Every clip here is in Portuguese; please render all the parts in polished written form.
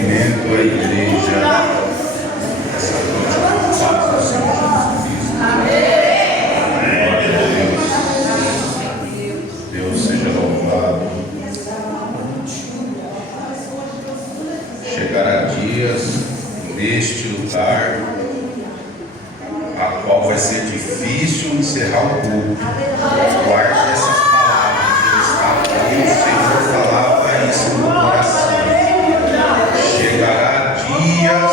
cumprimento a igreja essa noite com a paz do Senhor Jesus Cristo. Glória a Deus. Deus seja louvado. Chegará dias neste lugar a qual vai ser difícil encerrar o culto. Guarde essas palavras. Eu estava ali, o Senhor falava isso no coração. Chegará dias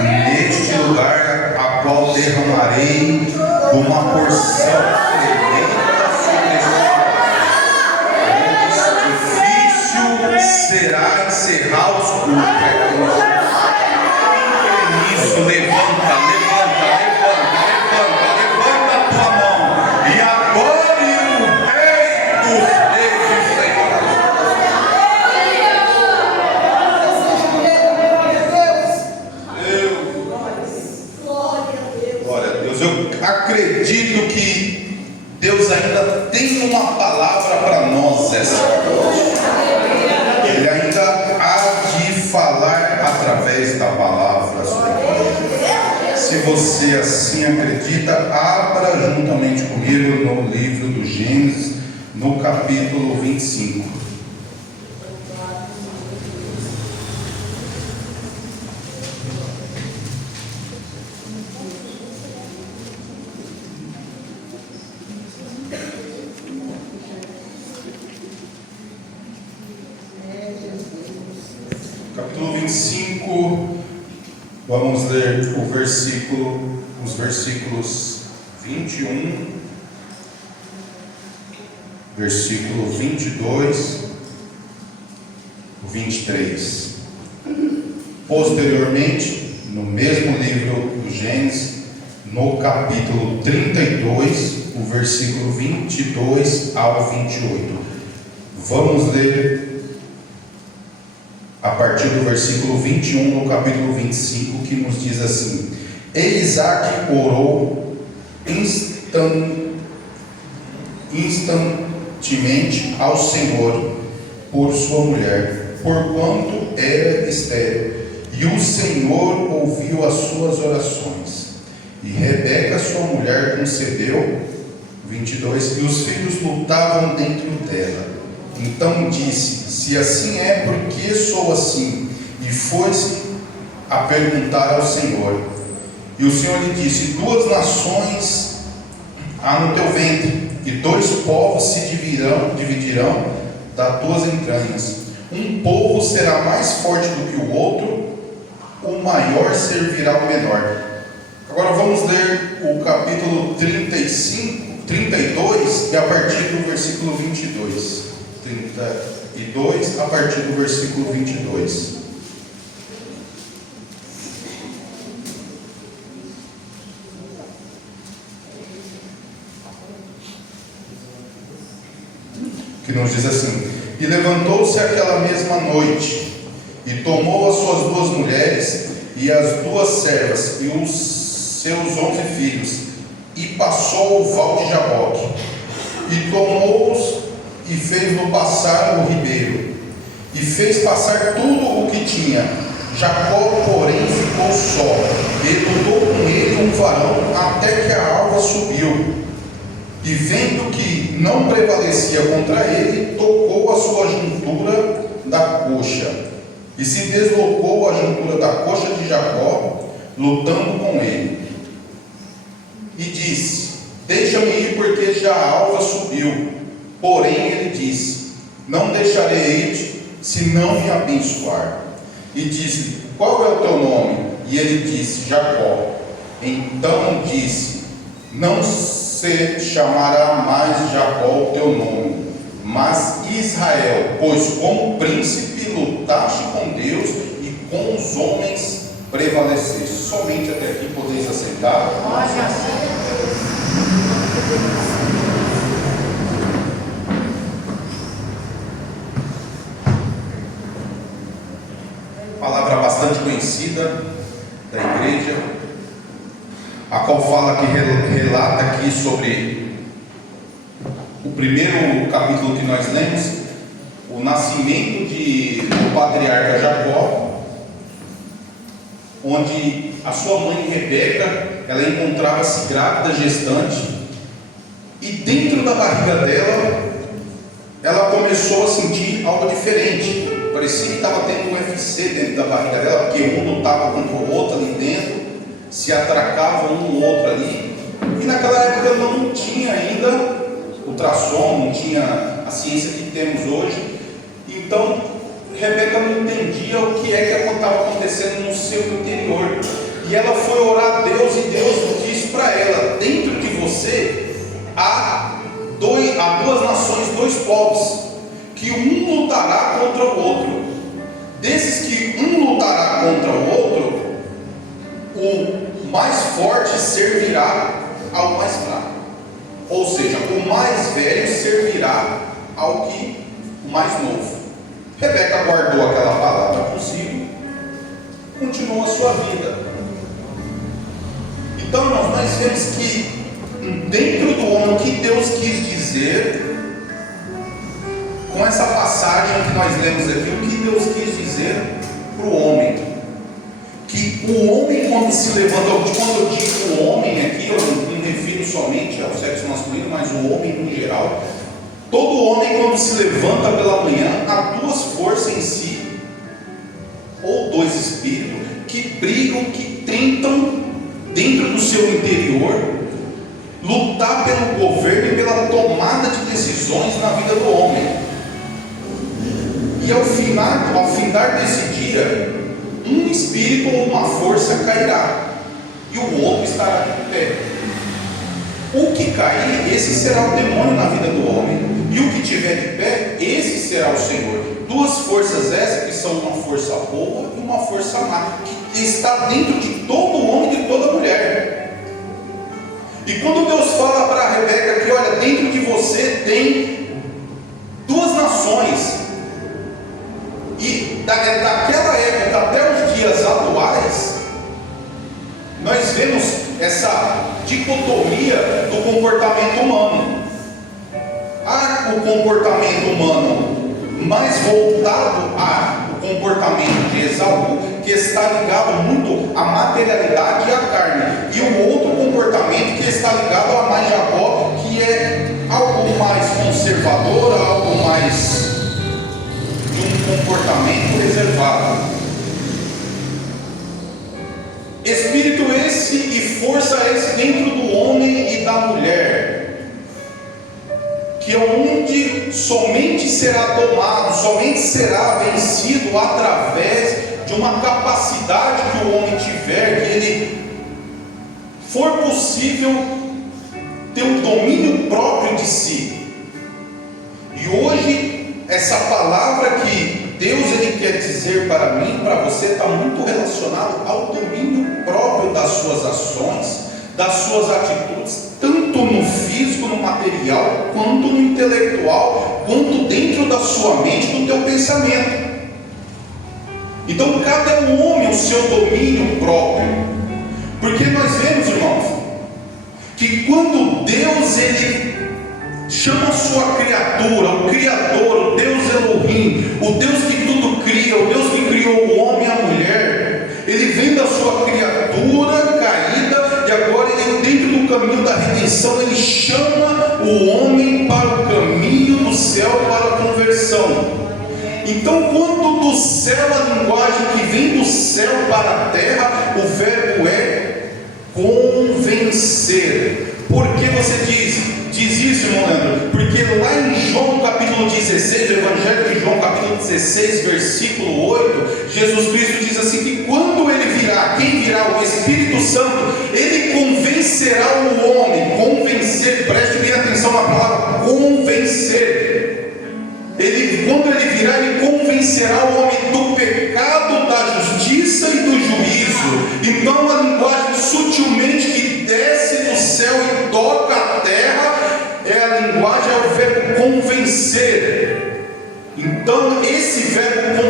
neste lugar a qual derramarei uma porção tremenda sobre este lugar. Difícil será encerrar os cultos. Quem crê nisso, levanta a tua mão e adore o Rei dos Reis, Senhor. Glória a Deus. Eu acredito que Deus ainda tem uma palavra para nós essa noite. Ele ainda há de falar através da palavra sobre nós. Se você assim acredita, abra juntamente comigo no livro do Gênesis, no capítulo 25. Capítulo 25, vamos ler os versículos 21, versículo 22, 23. Posteriormente, no mesmo livro do Gênesis, no capítulo 32, o versículo 22 ao 28. Vamos ler a partir do versículo 21 do capítulo 25, que nos diz assim: E Isaac orou instantemente ao Senhor por sua mulher, porquanto era estéril, e o Senhor ouviu as suas orações. E Rebeca, sua mulher, concebeu, 22, e os filhos lutavam dentro dela. Então disse: Se assim é, por que sou assim? E foi-se a perguntar ao Senhor. E o Senhor lhe disse: Duas nações há no teu ventre, e dois povos se dividirão das tuas entranhas. Um povo será mais forte do que o outro, o maior servirá ao menor. Agora vamos ler o capítulo 32, e a partir do versículo 22. 32, a partir do versículo 22. Que nos diz assim: E levantou-se aquela mesma noite, e tomou as suas duas mulheres, e as duas servas, e os seus 11 filhos, e passou o val de Jaboque, e tomou-os, e fez-lo passar o ribeiro, e fez passar tudo o que tinha. Jacó, porém, ficou só, e lutou com ele um varão, até que a alva subiu. E vendo que não prevalecia contra ele, tocou a sua juntura da coxa, e se deslocou a juntura da coxa de Jacó, lutando com ele. E disse: Deixa-me ir, porque já a alva subiu. Porém ele disse: Não deixarei ir-te, se não me abençoar. E disse: Qual é o teu nome? E ele disse: Jacó. Então disse: Não se chamará mais Jacó o teu nome, mas Israel, pois como príncipe lutaste com Deus e com os homens prevaleceste. Somente até aqui podeis aceitar. Palavra bastante conhecida da igreja, a qual fala que relata aqui sobre o primeiro capítulo que nós lemos, o nascimento do patriarca Jacó, onde a sua mãe Rebeca, ela encontrava-se grávida, gestante, e dentro da barriga dela, ela começou a sentir algo diferente. Parecia que estava tendo um UFC dentro da barriga dela, porque um lutava contra o outro ali dentro, se atracavam um no outro ali. E naquela época não tinha ainda ultrassom, não tinha a ciência que temos hoje. Então Rebeca não entendia o que é que estava acontecendo no seu interior. E ela foi orar a Deus, e Deus disse para ela: dentro de você há duas nações, dois povos, que um lutará contra o outro. Desses que um lutará contra o outro, o mais forte servirá ao mais fraco. Ou seja, o mais velho servirá ao que o mais novo. Rebeca guardou aquela palavra consigo, continuou a sua vida. Então nós vemos que dentro do homem, o que Deus quis dizer com essa passagem que nós lemos aqui, o que Deus quis dizer para o homem, que o homem quando se levanta, quando eu digo o homem aqui, eu não me refiro somente ao sexo masculino, mas o homem no geral. Todo homem quando se levanta pela manhã, há duas forças em si, ou dois espíritos, que brigam, que tentam dentro do seu interior lutar pelo governo e pela tomada de decisões na vida do homem. E ao findar desse dia, um espírito ou uma força cairá, e o outro estará de pé. O que cair, esse será o demônio na vida do homem, e o que tiver de pé, esse será o Senhor. Duas forças essas, que são uma força boa e uma força má, que está dentro de todo homem e de toda mulher. E quando Deus fala para Rebeca que, olha, dentro de você tem duas nações, e daquela época até os dias atuais, nós vemos essa dicotomia do comportamento humano. Há o comportamento humano mais voltado ao comportamento de Esaú, que está ligado muito à materialidade e à carne, e o outro comportamento que está ligado a mais Jacó, que é algo mais conservador, algo mais de um comportamento reservado. Espírito esse e força esse dentro do homem e da mulher, que é onde somente será tomado, somente será vencido através de uma capacidade que o homem tiver, que ele for possível ter um domínio próprio de si. E hoje essa palavra que Deus ele quer dizer para mim, para você, está muito relacionado ao domínio próprio das suas ações, das suas atitudes, tanto no físico, no material, quanto no intelectual, quanto dentro da sua mente, do teu pensamento. Então cada homem o seu domínio próprio, porque nós vemos, irmãos, que quando Deus ele chama a sua criatura, o Criador, o Deus Elohim, o Deus que tudo cria, o Deus que criou o homem e a mulher, ele vem da sua criatura caída, e agora ele, dentro do caminho da redenção, ele chama o homem para o caminho do céu, para a conversão. Então, quando do céu, a linguagem que vem do céu para a terra, o verbo é convencer. Por que você diz isso, irmão Leandro? Porque lá em João capítulo 16, o Evangelho de João capítulo 16, versículo 8, Jesus Cristo diz assim, que quando ele virá, quem virá? O Espírito Santo, ele convencerá o homem. Convencer, preste bem atenção na palavra convencer. Quando ele virá, ele convencerá o homem do pecado, da justiça e do juízo. Então a linguagem sutilmente que desce do céu e toca a terra, é a linguagem, é o verbo convencer. Então esse verbo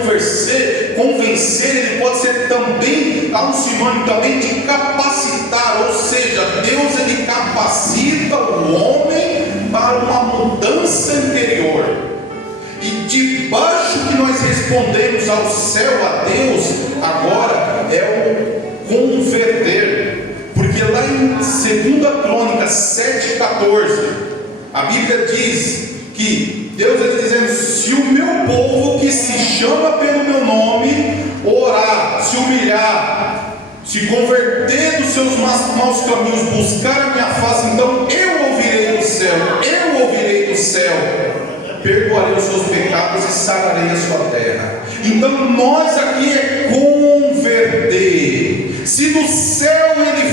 convencer, ele pode ser também, há um sinônimo também de capacitar, ou seja, Deus ele capacita o homem para uma mudança interior. E debaixo que nós respondemos ao céu, a Deus, agora é converter, porque lá em 2 Crônicas 7,14, a Bíblia diz que Deus está dizendo: se o meu povo que se chama pelo meu nome orar, se humilhar, se converter dos seus maus caminhos, buscar a minha face, então eu ouvirei do céu, perdoarei os seus pecados e sararei a sua terra. Então nós aqui é converter. Se do céu ele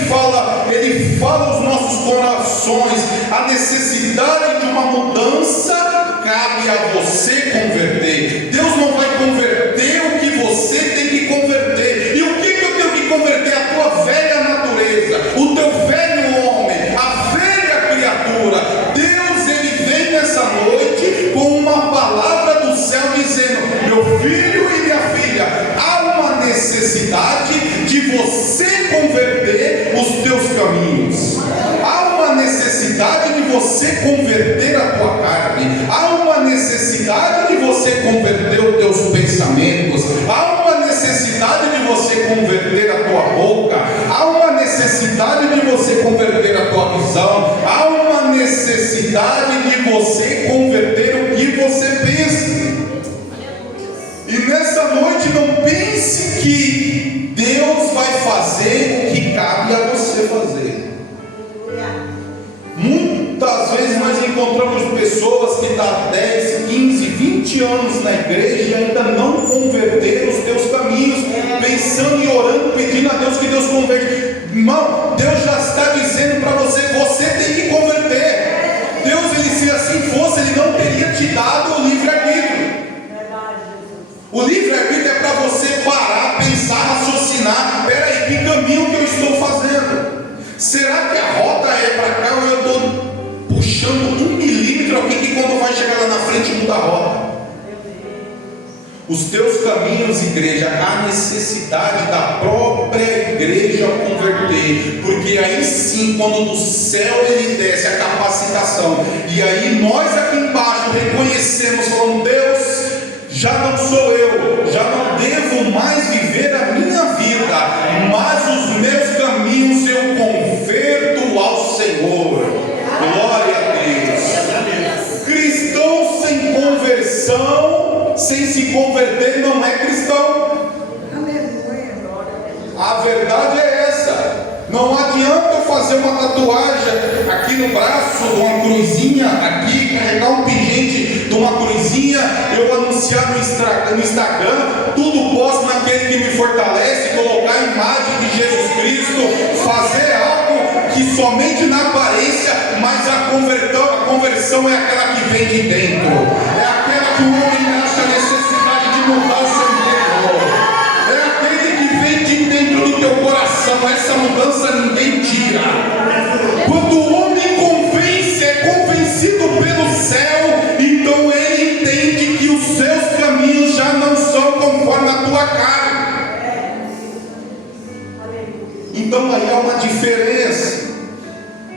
fala aos nossos corações a necessidade de uma mudança, cabe a você converter. Deus não vai converter o que você tem que converter. E o que eu tenho que converter? A tua velha natureza, o teu velho homem, a velha criatura. Deus, ele vem nessa noite com uma palavra do céu dizendo: meu filho e minha filha, há uma necessidade de você converter os teus caminhos. Há uma necessidade de você converter a tua carne. Há uma necessidade de você converter os teus pensamentos. Há uma necessidade de você converter a tua boca. Há uma necessidade de você converter a tua visão. Há uma necessidade de você converter o que você pensa. E nessa noite não pense que Deus vai fazer o que cabe a você fazer. Muitas vezes nós encontramos pessoas que estão 10, 15, 20 anos na igreja e ainda não converteram os teus caminhos, pensando e orando, pedindo a Deus que Deus converte. Irmão, Deus já está dizendo para você: você tem que converter. Deus, ele, se assim fosse, ele não teria te dado o livre-arbítrio. O livre-arbítrio é para você parar, pensar, raciocinar. Peraí, que caminho que eu estou fazendo? Será que a rota é para cá ou eu estou puxando 1 milímetro aqui que quando vai chegar lá na frente muda a rota? Os teus caminhos, igreja, há necessidade da própria igreja converter, porque aí sim, quando do céu ele desce a capacitação, e aí nós aqui embaixo reconhecemos, falando: Deus, já não sou eu, já não devo mais viver a minha vida, mas os meus caminhos eu converto ao Senhor. Glória a Deus. Cristão sem conversão, sem se converter, não é cristão. A verdade é essa. Não adianta eu fazer uma tatuagem aqui no braço, uma cruzinha aqui, carregar um pingente de uma cruzinha, eu anunciar no Instagram, tudo posto naquele que me fortalece, colocar a imagem de Jesus Cristo, fazer algo que somente na aparência, mas a conversão é aquela que vem de dentro, é aquela que o homem acha a necessidade de mudar o seu dentro, é aquele que vem de dentro do teu coração. Essa mudança ninguém tira. Quando o homem convence, é convencido pelo céu, então ele entende que os seus caminhos já não são conforme a tua carne. Então aí há uma diferença,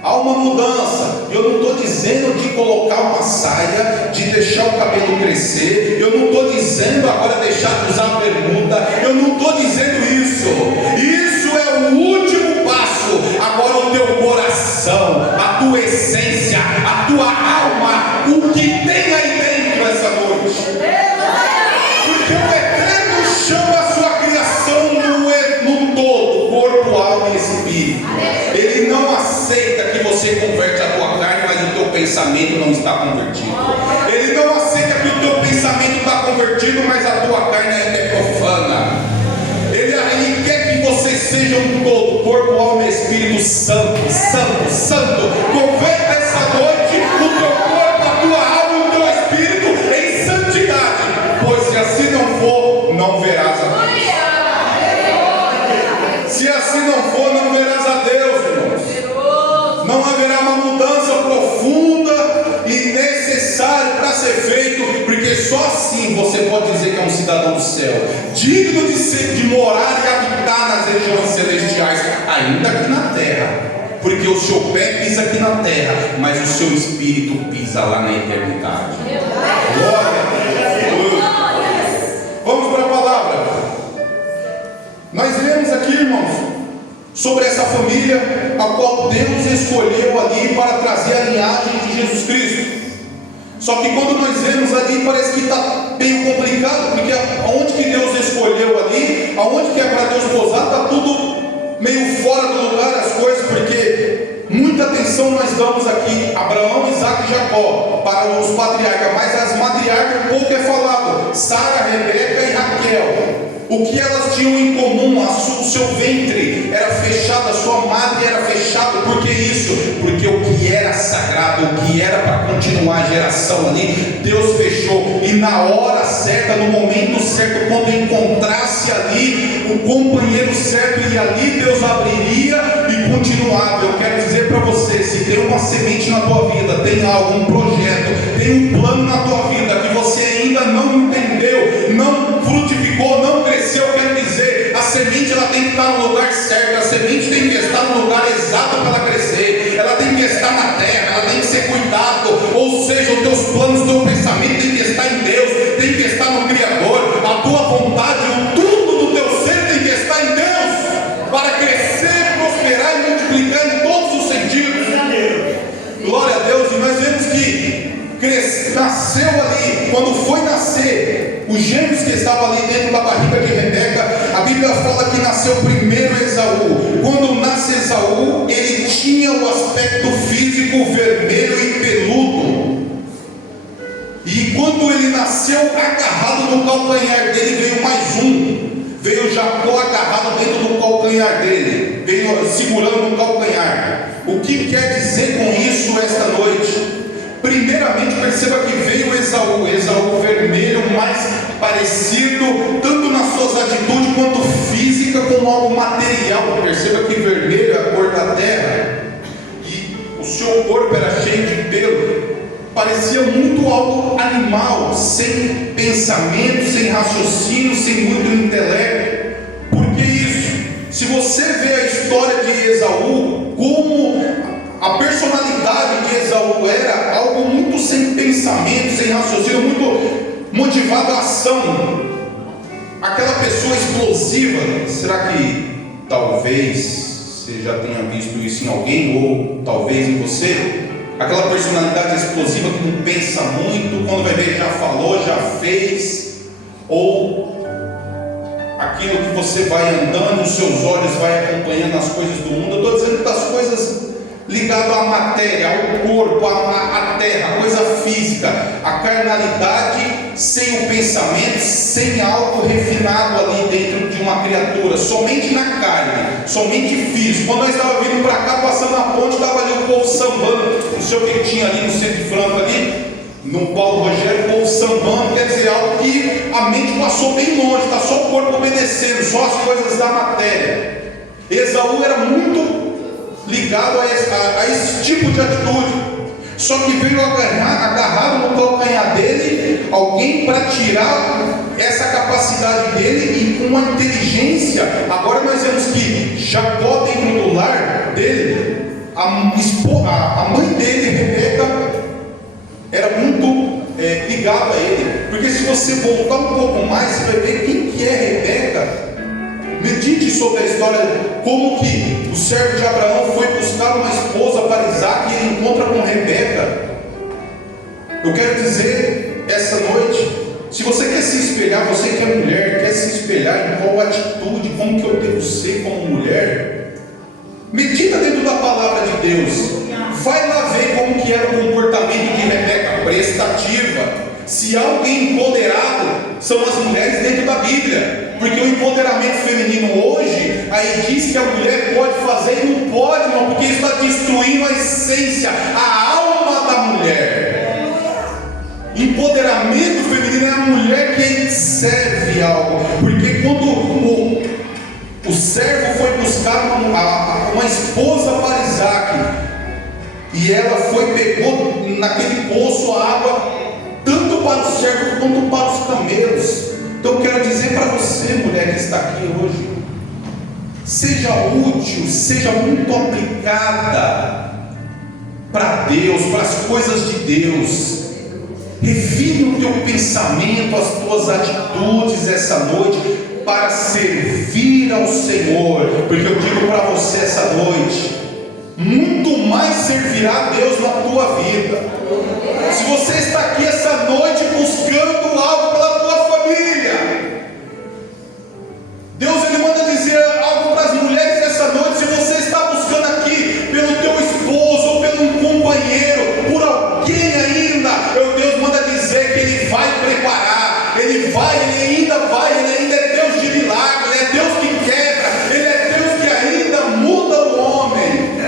há uma mudança. Eu não estou dizendo de colocar uma saia, de deixar o cabelo crescer, eu não estou dizendo agora deixar de usar bermuda, eu não estou dizendo isso. Isso é o último passo. Agora o teu coração, a tua essência, a tua alma, o que tem aí dentro essa noite. Porque o Eterno chama a sua criação no todo, corpo, alma e espírito. Ele não aceita que você converte a tua carne, mas o teu pensamento não está convertido. Ele não aceita que o teu pensamento está convertido, mas a tua carne ainda é profana. Ele quer que você seja um todo, corpo, alma e espírito santo, santo, santo. Converta essa noite o teu corpo, a tua alma e o teu espírito em santidade, pois se assim não for, não verás a Deus. Se assim não for, não verás a Deus, irmãos. Não haverá uma mudança profunda e necessária para ser feito, porque só assim você pode dizer que é um cidadão do céu, digno de morar e habitar nas regiões celestiais, ainda aqui na terra, porque o seu pé pisa aqui na terra, mas o seu espírito pisa lá na eternidade. Glória a Deus. Vamos para a palavra. Nós lemos aqui, irmãos, escolheu ali para trazer a linhagem de Jesus Cristo. Só que quando nós vemos ali, parece que está meio complicado, porque aonde que Deus escolheu ali, aonde que é para Deus posar, está tudo meio fora do lugar as coisas, porque muita atenção nós damos aqui, Abraão, Isaac e Jacó, para os patriarcas, mas as matriarcas pouco é falado, Sara, Rebeca e Raquel. O que elas tinham em comum? O seu ventre era fechado, a sua madre era fechada. Por que isso? Porque o que era sagrado, o que era para continuar a geração ali, Deus fechou. E na hora certa, no momento certo, quando encontrasse ali o companheiro certo, e ali Deus abriria e continuava. Eu quero dizer para você, se tem uma semente na tua vida, tem algo, um projeto, tem um plano na tua vida que você ainda não entendeu, não frutificou, não cresceu, eu quero dizer, a semente ela tem que estar no lugar certo, a semente tem que estar no lugar exato para ela crescer, ela tem que estar na terra, ela tem que ser cuidado, ou seja, os teus planos, o teu pensamento tem que estar em Deus, tem que estar no Criador, a tua vontade, o tudo do teu ser tem que estar em Deus, para crescer, prosperar e multiplicar em todos os sentidos. Glória a Deus. E nós vemos que nasceu ali, quando foi nascer, os gêmeos que estavam ali dentro da barriga de Rebeca, a Bíblia fala que nasceu primeiro Esaú. Quando nasce Esaú, ele tinha o aspecto físico vermelho e peludo. E quando ele nasceu, agarrado no calcanhar dele, veio mais um. Veio Jacó agarrado dentro do calcanhar dele, veio segurando no calcanhar. O que quer dizer com isso esta noite? Primeiramente, perceba que veio Esaú vermelho, mais parecido, tanto nas suas atitudes quanto física, como algo material. Perceba que vermelho é a cor da terra, e o seu corpo era cheio de pelo, parecia muito algo animal, sem pensamento, sem raciocínio, sem muito intelecto. Por que isso? Se você vê a história de Esaú, como a personalidade de Esaú era algo muito sem pensamento, sem raciocínio, muito motivado à ação. Aquela pessoa explosiva. Será que talvez você já tenha visto isso em alguém, ou talvez em você? Aquela personalidade explosiva que não pensa muito, quando vai ver já falou, já fez, ou aquilo que você vai andando, os seus olhos vai acompanhando as coisas do mundo. Eu estou dizendo das coisas ligado à matéria, ao corpo, à terra, a coisa física, a carnalidade, sem o pensamento, sem algo refinado ali dentro de uma criatura, somente na carne, somente físico. Quando nós estávamos vindo para cá, passando a ponte, estava ali o povo sambando, não sei o que tinha ali no Centro Franco ali, no Paulo Rogério, o povo sambando, quer dizer, algo que a mente passou bem longe, está só o corpo obedecendo, só as coisas da matéria. Esaú era muito ligado a esse tipo de atitude. Só que veio agarrado no calcanhar dele alguém para tirar essa capacidade dele, e com uma inteligência. Agora nós vemos que Jacó, dentro do lar dele, a mãe dele, Rebeca, era muito ligada a ele. Porque se você voltar um pouco mais, você vai ver quem que é Rebeca. Medite sobre a história, como que o servo de Abraão foi buscar uma esposa para Isaac, e ele encontra com Rebeca. Eu quero dizer essa noite, se você quer se espelhar, você que é mulher, quer se espelhar em qual atitude, como que eu devo ser como mulher, medita dentro da palavra de Deus. Vai lá ver como que era o comportamento de Rebeca, prestativa. Se alguém empoderado, são as mulheres dentro da Bíblia. Porque o empoderamento feminino hoje, aí diz que a mulher pode fazer e não pode, não, porque isso está destruindo a essência, a alma da mulher. Empoderamento feminino é a mulher que serve algo. Porque quando o servo foi buscar uma esposa para Isaac, e ela pegou naquele poço a água, tanto para o servo quanto para os camelos. Então eu quero dizer para você, mulher que está aqui hoje, seja útil, seja muito aplicada para Deus, para as coisas de Deus. Refine o teu pensamento, as tuas atitudes essa noite, para servir ao Senhor. Porque eu digo para você essa noite, muito mais servirá a Deus na tua vida. Se você está aqui essa noite buscando algo pela tua família, Deus ele manda dizer algo para as mulheres essa noite. Se você está buscando aqui pelo teu esposo ou pelo um companheiro, por alguém ainda, Deus manda dizer que Ele vai preparar, Ele ainda vai, Ele ainda é Deus de milagre, Ele é Deus que quebra, Ele é Deus que ainda muda o homem.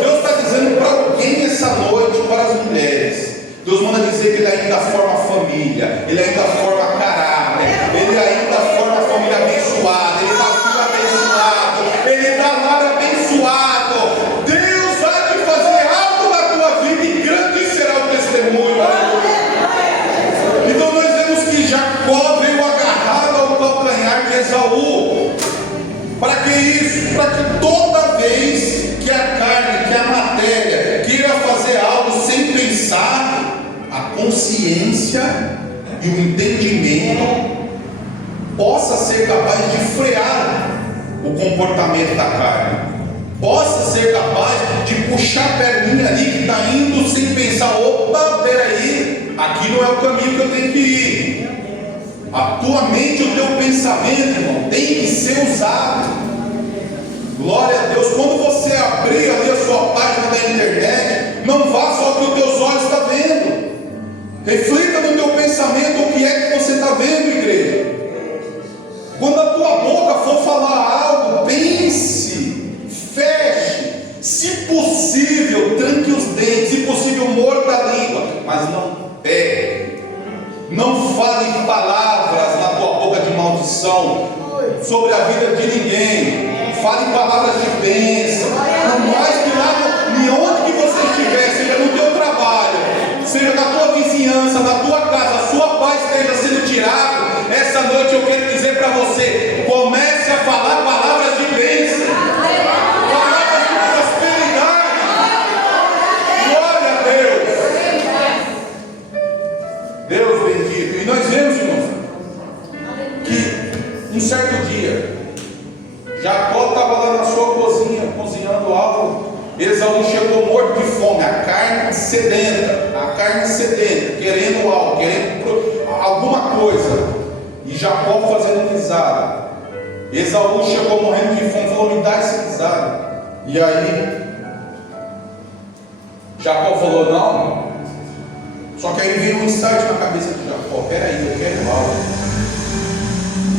Deus está dizendo para alguém essa noite, para as mulheres, Deus manda dizer que Ele ainda forma família, Ele ainda forma caráter, Ele ainda forma a família abençoada, Ele dá filho abençoado, Ele dá lar abençoado. Deus há de fazer algo na tua vida e grande será o testemunho. Então nós vemos que Jacó veio agarrado ao calcanhar de Esaú. Para que isso? Para que toda vez que a carne, que a matéria queira fazer algo sem pensar, a consciência e o entendimento possa ser capaz de frear o comportamento da carne, possa ser capaz de puxar a perninha ali que está indo sem pensar: opa, peraí, aqui não é o caminho que eu tenho que ir. A tua mente, o teu pensamento, irmão, tem que ser usado. Glória a Deus. Quando você abrir ali a sua página da internet, não vá só o que os teus olhos estão vendo. Reflita no teu pensamento o que é que você está vendo, igreja. Quando a tua boca for falar algo, pense, feche, se possível, tranque os dentes, se possível, morda a língua, mas não pegue. Não fale palavras na tua boca de maldição sobre a vida de ninguém. Fale palavras de bênção. Por mais que lá, de onde que você estiver, seja no teu trabalho, seja na tua vizinhança, na tua casa, a sua paz esteja sendo tirado, essa noite eu quero dizer para você: comece a falar palavras de bênção, palavras de prosperidade. Glória a Deus. Deus bendito. E nós vemos, irmãos, que um certo dia Jacó estava lá na sua cozinha cozinhando algo. Esaú chegou morto de fome, a carne sedenta, querendo algo, querendo alguma coisa, e Jacó fazendo risada. Esaú chegou morrendo de fome, falou: me dá essa risada. E aí Jacó falou: não. Só que aí veio um insight na cabeça de Jacó: peraí, eu quero algo,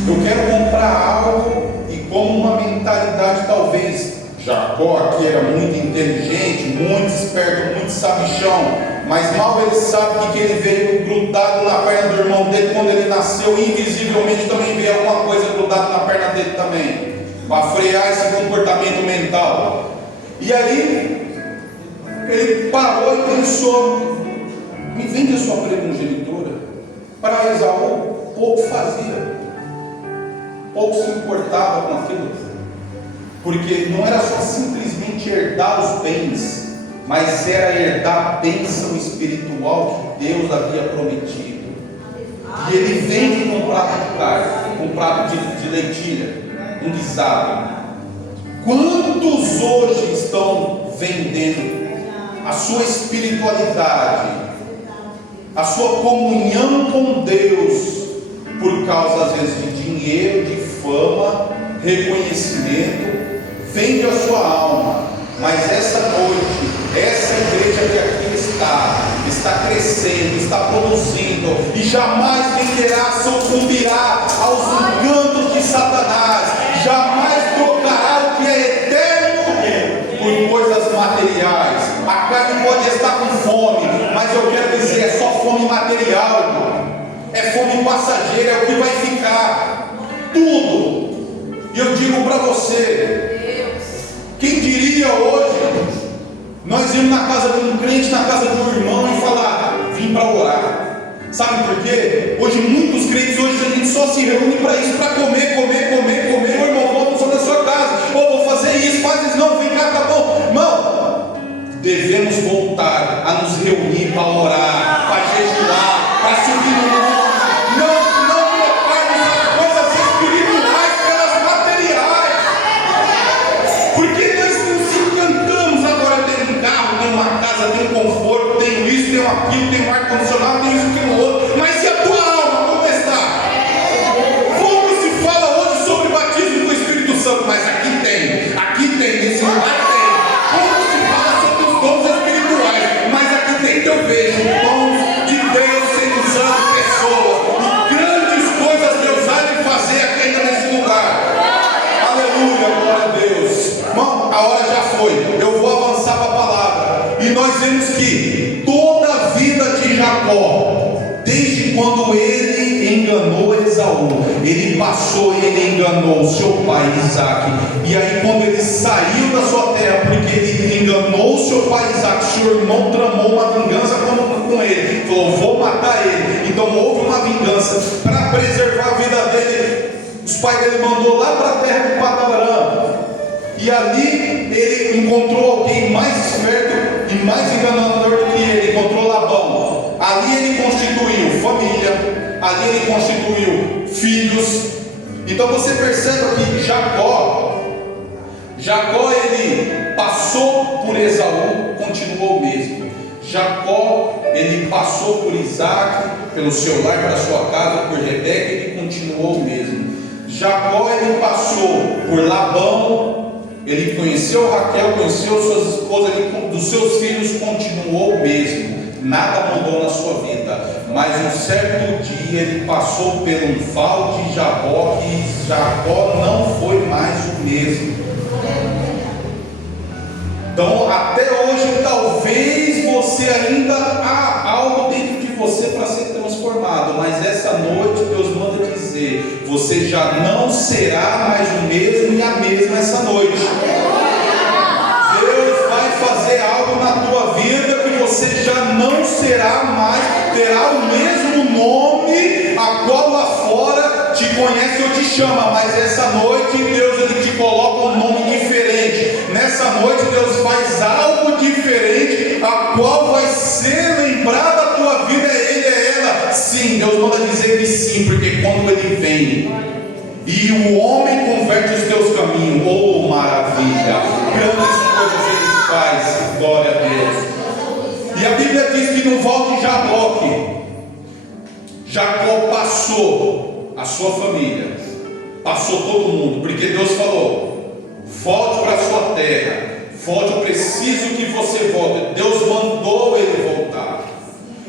eu quero comprar algo. E como uma mentalidade, talvez Jacó aqui era muito inteligente, muito esperto, muito sabichão, mas mal ele sabe que ele veio grudado na perna do irmão dele quando ele nasceu, invisivelmente também veio alguma coisa grudada na perna dele também, para frear esse comportamento mental. E aí ele parou e pensou: me vende a sua primogenitura. Para Esaú pouco fazia, pouco se importava com aquilo, porque não era só simplesmente herdar os bens, mas era herdar a bênção espiritual que Deus havia prometido. E ele vende com um prato de carne, com um prato de lentilha, um guisado. Quantos hoje estão vendendo a sua espiritualidade, a sua comunhão com Deus, por causa às vezes de dinheiro, de fama, reconhecimento? Vende a sua alma. Mas essa noite, essa igreja que aqui está crescendo, está produzindo, e jamais venderá, sucumbirá aos encantos de Satanás, jamais trocará o que é eterno por coisas materiais. A carne pode estar com fome, mas eu quero dizer, é só fome material, irmão. É fome passageira, é o que vai ficar. Tudo. E eu digo para você, quem diria hoje nós irmos na casa de um crente, na casa de um irmão e falar: vim para orar. Sabe por quê? Hoje muitos crentes, hoje a gente só se reúne para isso, para comer. Ô irmão, vamos só na sua casa, ou vou fazer isso, faz isso, não, vem cá, tá bom. Irmão, devemos voltar a nos reunir para orar, para jejuar, para subir no monte. Porque nós não foi: eu vou avançar para a palavra. E nós vemos que toda a vida de Jacó, desde quando ele enganou Esaú, ele passou e ele enganou seu pai Isaac. E aí, quando ele saiu da sua terra, porque ele enganou seu pai Isaac, seu irmão tramou uma vingança com ele, falou: vou matar ele. Então houve uma vingança para preservar a vida dele. Os pais dele mandou lá para a terra de Padan-Aram, e ali ele encontrou alguém mais esperto e mais enganador do que ele. Encontrou Labão. Ali ele constituiu família, ali ele constituiu filhos. Então você percebe que Jacó ele passou por Esaú, continuou o mesmo. Jacó ele passou por Isaac, pelo seu lar, para sua casa, por Rebeca, ele continuou o mesmo. Jacó ele passou por Labão, ele conheceu Raquel, conheceu suas esposas, dos seus filhos continuou o mesmo. Nada mudou na sua vida, mas um certo dia ele passou pelo val de Jaboque e Jacó não foi mais o mesmo. Então até hoje talvez você ainda há algo dentro de você para ser transformado, mas essa noite Deus manda dizer: você já não será mais o mesmo e a mesma essa noite. Deus vai fazer algo na tua vida que você já não será mais, terá o mesmo nome a qual lá fora te conhece ou te chama, mas essa noite Deus ele te coloca um nome diferente. Nessa noite Deus faz algo diferente, a qual vai ser lembrada a tua vida, é Ele, é ela. Sim, Deus manda dizer que sim, porque quando Ele vem e o homem converte os teus caminhos, oh maravilha, grandes coisas Ele faz, glória a Deus. E a Bíblia diz que no val de Jaboque, Jacó passou a sua família, passou todo mundo, porque Deus falou: volte para a sua terra, volte, eu preciso que você volte. Deus mandou ele voltar.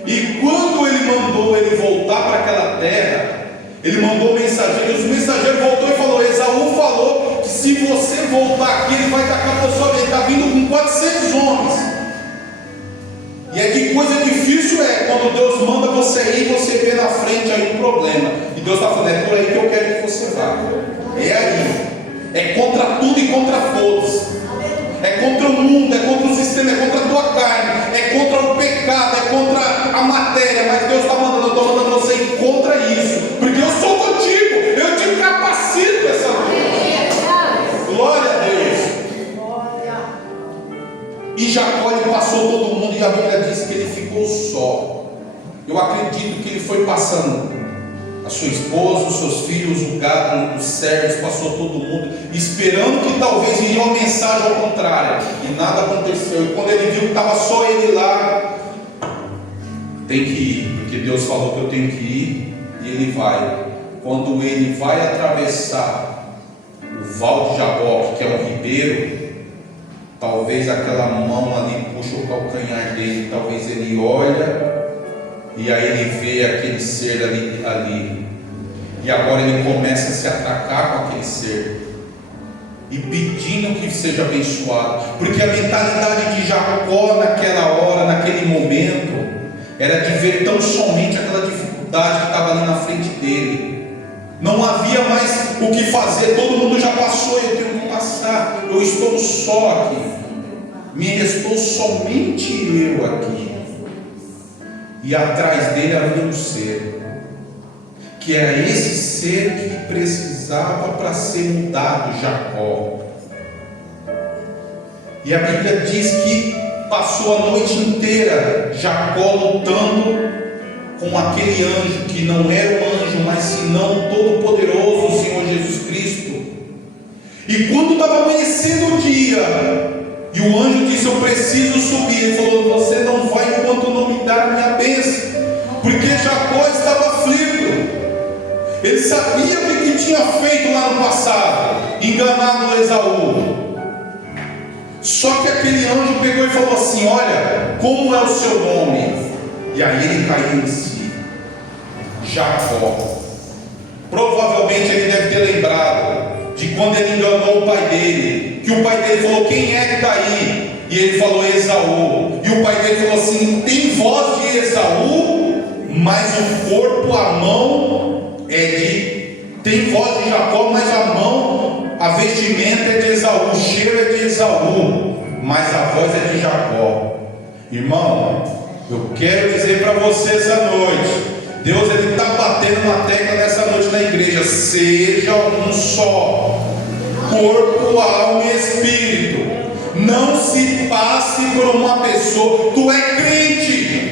E quando ele mandou ele voltar para aquela terra, ele mandou mensageiros. O mensageiro voltou e falou: Esaú falou que se você voltar aqui, ele vai tacar para a sua vida. Está vindo com 400 homens. E é que coisa difícil é quando Deus manda você ir e você vê na frente aí um problema. E Deus está falando: é por aí que eu quero que você vá. É aí. É contra tudo e contra todos. É contra o mundo, é contra o sistema, é contra a tua carne, é contra o pecado, é contra a matéria. Mas Deus está mandando, eu estou mandando você ir contra isso, porque eu sou contigo, eu te capacito essa noite. Glória a Deus. E Jacó ele passou todo mundo, e a Bíblia diz que ele ficou só. Eu acredito que ele foi passando a sua esposa, os seus filhos, o gado, os servos, passou todo mundo, esperando que talvez iria uma mensagem ao contrário, e nada aconteceu. E quando ele viu que estava só ele lá, tem que ir, porque Deus falou que eu tenho que ir, e ele vai. Quando ele vai atravessar o val de Jaboque, que é um ribeiro, talvez aquela mão ali puxa o calcanhar dele, talvez ele olha, e aí ele vê aquele ser ali, e agora ele começa a se atracar com aquele ser, e pedindo que seja abençoado, porque a mentalidade de Jacó naquela hora, naquele momento, era de ver tão somente aquela dificuldade que estava ali na frente dele. Não havia mais o que fazer, todo mundo já passou, eu tenho que passar, eu estou só aqui, me restou somente eu aqui. E atrás dele havia um ser, que era esse ser que precisava para ser mudado, Jacó. E a Bíblia diz que passou a noite inteira Jacó lutando com aquele anjo, que não era um anjo, mas senão todo-poderoso, o Senhor Jesus Cristo. E quando estava amanhecendo o dia, e o anjo disse: eu preciso subir. Ele falou: você não vai enquanto não me dar a minha bênção, porque Jacó estava aflito. Ele sabia o que tinha feito lá no passado, enganado Esaú. Só que aquele anjo pegou e falou assim: olha, como é o seu nome? E aí ele caiu em si, Jacó. Provavelmente ele deve ter lembrado de quando ele enganou o pai dele, que o pai dele falou: quem é que está aí? E ele falou: Esaú. E o pai dele falou assim: tem voz de Esaú, mas o corpo, a mão é de... Tem voz de Jacó, mas a mão, a vestimenta é de Esaú, o cheiro é de Esaú, mas a voz é de Jacó. Irmão, eu quero dizer para vocês essa noite, Deus está batendo uma tecla nessa noite na igreja: seja um só, corpo, alma e espírito. Não se passe por uma pessoa. Tu é crente,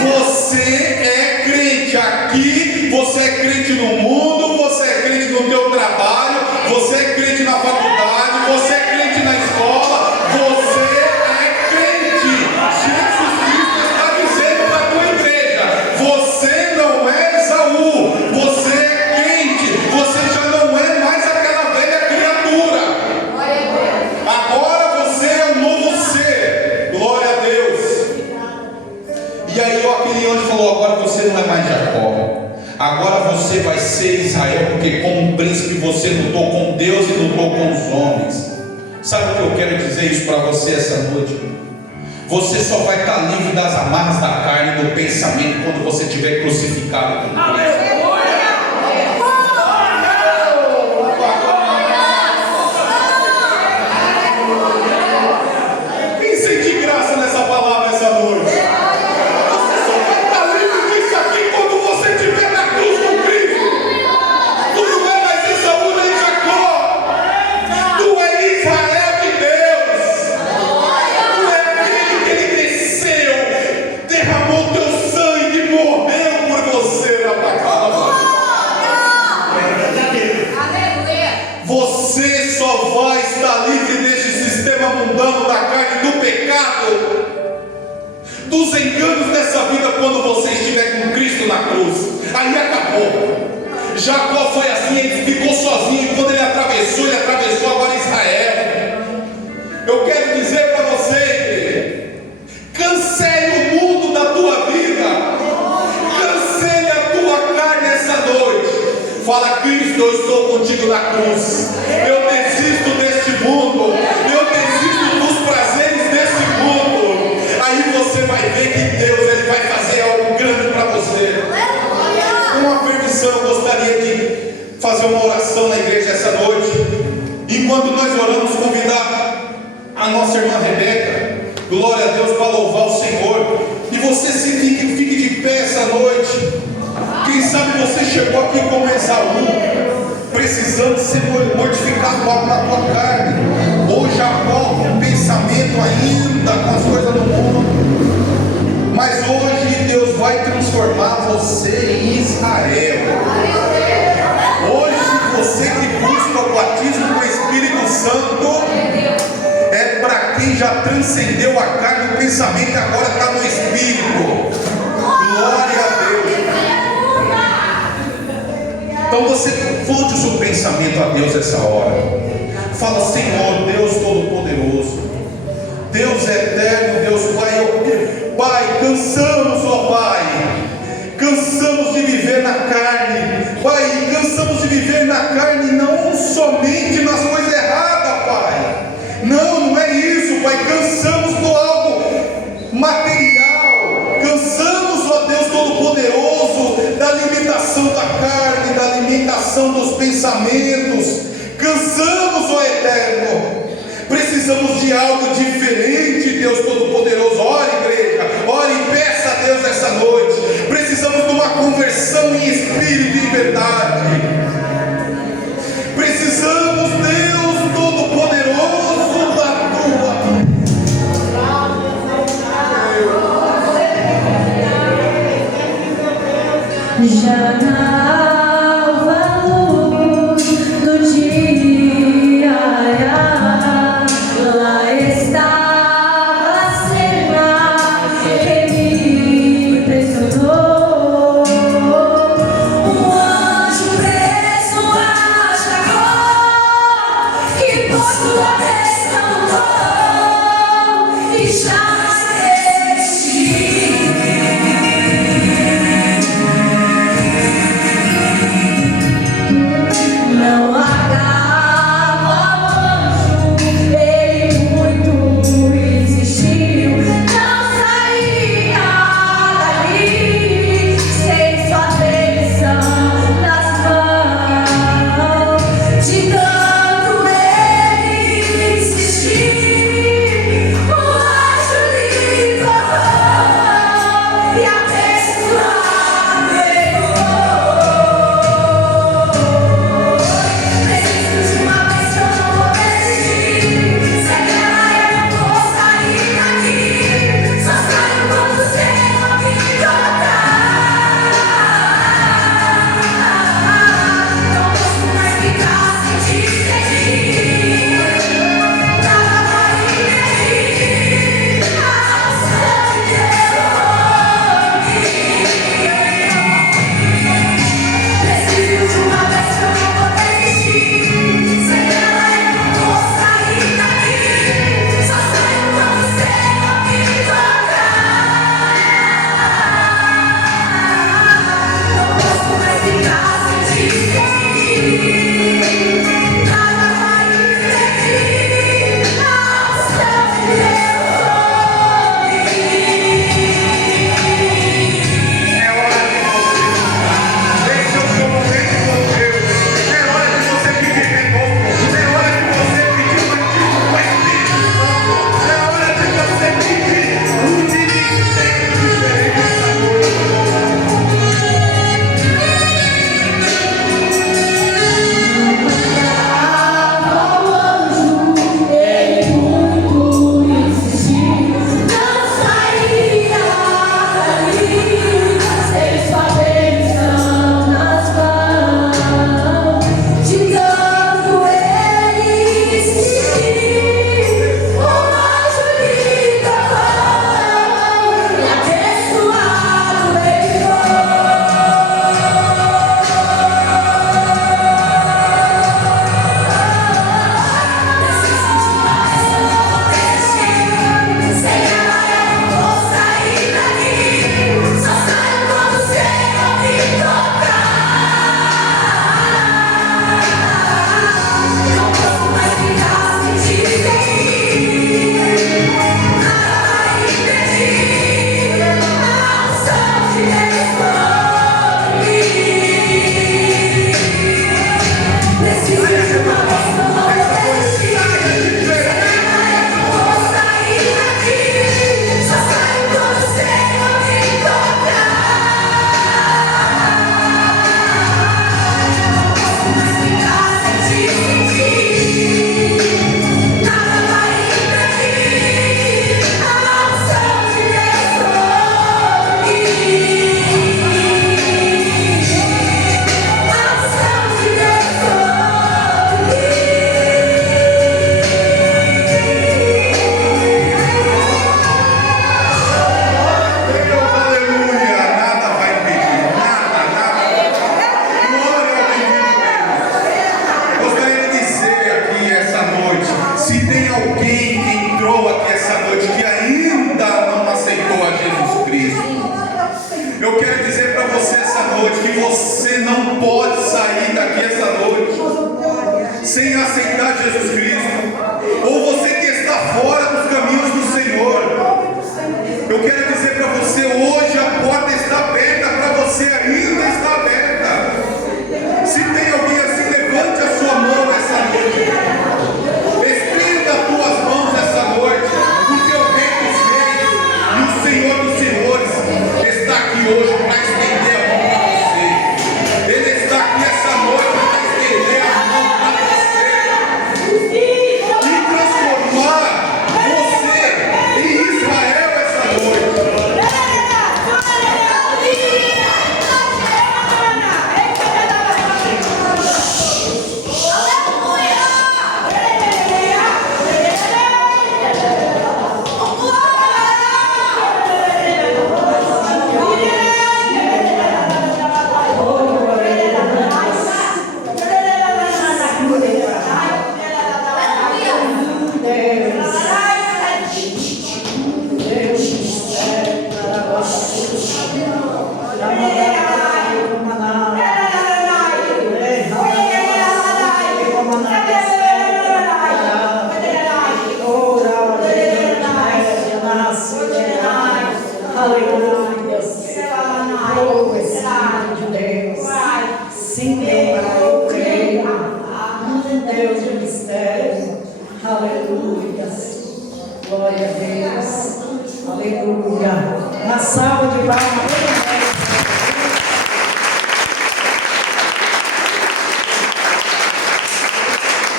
você é crente aqui, você é crente no mundo, você é crente no teu trabalho, você é crente na faculdade, você é crente na escola, você é crente. Jesus Cristo está dizendo para a tua igreja: você não é Esaú, você é crente, você já não é mais aquela velha criatura, agora você é um novo ser. Glória a Deus. E aí aquele anjo falou: agora você não é mais Jacó, agora você vai ser Israel, porque como príncipe você lutou com Deus e lutou com os homens. Sabe o que eu quero dizer isso para você essa noite? Você só vai estar livre das amarras da carne e do pensamento quando você estiver crucificado com Cristo. Quem sente graça nessa palavra essa noite? Você só vai estar livre disso aqui quando você estiver na cruz com Cristo. Tu não é mais Esaú nem Jacó, tu é Israel de Deus. Tu é aquele que ele desceu, derramou teu sangue e morreu por você na tua causa. Você só vai estar livre deste sistema mundano da carne, do pecado, dos enganos dessa vida quando você estiver com Cristo na cruz. Aí acabou. Jacó foi assim, ele ficou sozinho. Quando ele atravessou agora Israel. Eu quero dizer para você, igreja, cancele o mundo da tua vida, cancele a tua carne essa noite. Fala: Cristo, eu estou contigo na cruz, eu desisto deste mundo, eu desisto dos prazeres deste mundo. Aí você vai ver que Deus ele vai fazer algo grande para você. Uma permissão, eu gostaria de fazer uma oração na igreja essa noite. Enquanto nós oramos, convidar a nossa irmã Rebeca, glória a Deus, para louvar o Senhor. E você fique de pé essa noite. Quem sabe você chegou aqui como Esaú, precisando ser mortificado na tua carne, ou Jacó com pensamento ainda com as coisas do mundo. Mas hoje Deus vai transformar você em Israel. Hoje você que busca o batismo com o Espírito Santo é para quem já transcendeu a carne, o pensamento e agora está no Espírito. Glória a Deus. Então você volte o seu pensamento a Deus essa hora. Fala: Senhor, Deus Todo-Poderoso, Deus Eterno, Deus Pai, Pai, cansamos, ó Pai, cansamos de viver na carne, Pai, cansamos de viver na carne não somente nas coisas erradas, Pai, não é isso, Pai, cansamos do algo material, cansamos, ó Deus Todo-Poderoso, da limitação da carne, da limitação dos pensamentos, cansamos, ó Eterno, precisamos de algo diferente, Deus Todo-Poderoso. Ore, igreja, ore e peça a Deus essa noite. Precisamos de uma conversão em espírito e em verdade. Precisamos, Deus Todo-Poderoso, da tua não pode sair daqui essa noite sem aceitar Jesus Cristo, ou você que está fora dos caminhos do Senhor. Eu quero dizer para você, hoje a porta está aberta para você, ainda está aberta. Se tem alguém assim, levante a sua mão nessa noite, estenda as tuas mãos nessa noite, porque o Rei dos Reis e o Senhor dos Senhores está aqui hoje para estender a mão para você. Ele está aqui essa noite para estender a mão para você e transformar você em Israel essa noite. Glória a Deus. Aleluia. Uma salva de palmas.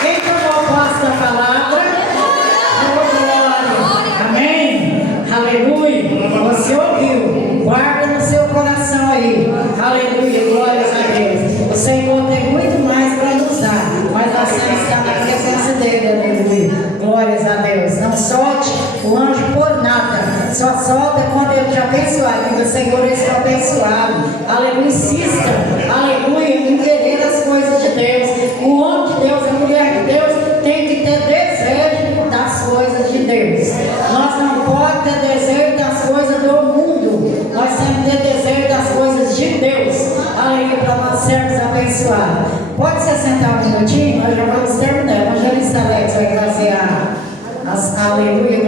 Quem tomou posse da palavra? Oh, glória. Amém. Aleluia. Você ouviu. Guarda no seu coração aí. Aleluia. Glórias a Deus. O Senhor tem muito mais para nos dar, mas nós temos que estar na presença dele. Aleluia. Glórias a Deus. Não solte o anjo por nada. Só solta quando ele te abençoar. Porque o Senhor está abençoado. Aleluia. Insista. Aleluia. Em querer as coisas de Deus. O homem de Deus, a mulher de Deus tem que ter desejo das coisas de Deus. Nós não podemos ter desejo das coisas do mundo. Nós temos que ter desejo das coisas de Deus. Aleluia. Para nós sermos abençoados. Pode se sentar um minutinho? Nós já vamos terminar. Evangelista Alex vai trazer aleluia.